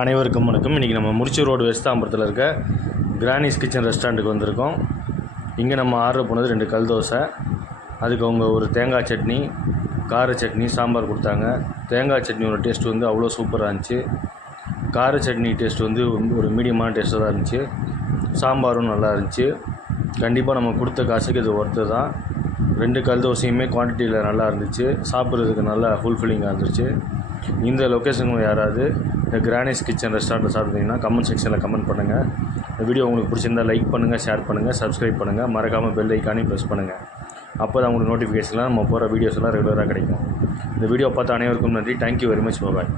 அனைவருக்கும் வணக்கம். இன்றைக்கி நம்ம முடிச்சு ரோடு வெஸ்தாம்பரத்தில் இருக்க கிரானிஸ் கிச்சன் ரெஸ்டாரண்ட்டுக்கு வந்திருக்கோம். இங்கே நம்ம ஆர்டர் பண்ணது 2 கல் தோசை, அதுக்கு அவங்க ஒரு தேங்காய் சட்னி, கார சட்னி, சாம்பார் கொடுத்தாங்க. தேங்காய் சட்னியோட டேஸ்ட் வந்து அவ்வளோ சூப்பராக இருந்துச்சு. கார சட்னி டேஸ்ட் வந்து ஒரு மீடியமான டேஸ்ட்டாக தான் இருந்துச்சு. சாம்பாரும் நல்லா இருந்துச்சு. கண்டிப்பாக நம்ம கொடுத்த காசுக்கு இது ஒர்த்து தான். 2 கல் தோசையுமே குவான்டிட்டியில் நல்லா இருந்துச்சு. சாப்பிட்றதுக்கு நல்லா ஃபுல்ஃபில்லிங்காக இருந்துச்சு. இந்த லொக்கேஷனுக்கு யாராவது இந்த கிரானிஸ் கிச்சன் ரெஸ்டாரண்ட்டில் சாப்பிட்டீங்கன்னா கமெண்ட் செக்ஷனில் கமெண்ட் பண்ணுங்கள். இந்த வீடியோ உங்களுக்கு பிடிச்சிருந்தால் லைக் பண்ணுங்கள், ஷேர் பண்ணுங்கள், சப்ஸ்கிரைப் பண்ணுங்கள். மறக்காமல் பெல் ஐக்கானையும் ப்ரெஸ் பண்ணுங்கள். அப்போ தான் உங்களுக்கு நோட்டிஃபிகேஷன்லாம் நம்ம போகிற வீடியோஸ் எல்லாம் ரெகுலராக கிடைக்கும். இந்த வீடியோ பார்த்த அனைவருக்கும் நன்றி. Thank you very much. பாய்.